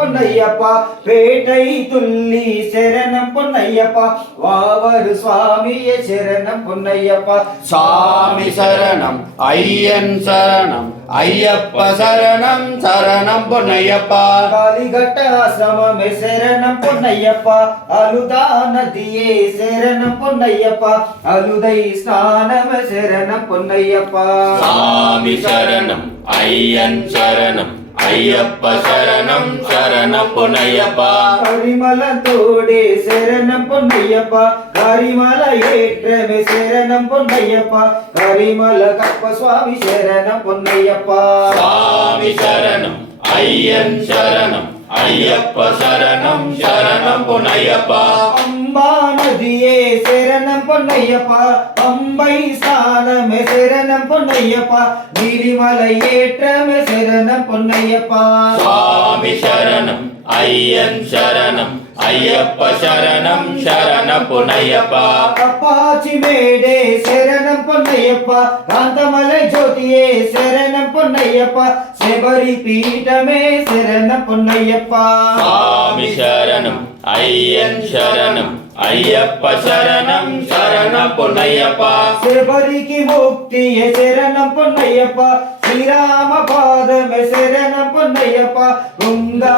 பொன்னையப்பா பேட்டை துள்ளி சரணம் பொன்னையப்பா வாவரு சுவாமியே சரணம் பொன்னையப்பா சாமி சரணம் ஐயன் சரணம் ஐயப்ப சரணம் சரணம் பொன்னையப்பா காளிகட்ட ஆசிரமமே சரணம் பொன்னையப்பா அழுதா நதியே சரணம் பொன்னையப்பா அழுதை ஸ்நானமே சரணம் பொன்னையப்பா சாமி சரணம் ஐயன் சரணம் ஐயப்ப சரணம் சரணம் பொன்னையப்பா கரிமலத்தோடே சரணம் பொன்னையப்பா கரிமல ஏற்றமே சரணம் பொன்னையப்பா கரிமல கப்ப சுவாமி சரணம் பொன்னையப்பா சாமி சரணம் ஐயன் சரணம் ஐயப்ப சரணம் சரணம் பொன்னையப்பா அம்பா நதியே சரணம் பொன்னையப்பா அம்பை ஸ்தானமே சரணம் பொன்னையப்பா கிரிமலை ஏற்றமே சரணம் பொன்னையப்பா சாமி சரணம் ஐயன் சரணம் ஐயப்ப சரணம் சரணம் பொன்னையப்பா அப்பாச்சி மேடே சரணம் பொன்னையப்பா காந்தமலை ஜோதியே சரணம் பொன்னையப்பா செபரி பீட்டமே சரணம் பொன்னையப்பா சாமி சரணம் ஐயன் சரணம் ஐயப்ப சரணம் சரணம் பொன்னையப்பா செபரிக்கு முக்தியே சரணம் பொன்னையப்பா ஸ்ரீராம பாதமே சரணம் பொன்னையப்பா உங்கா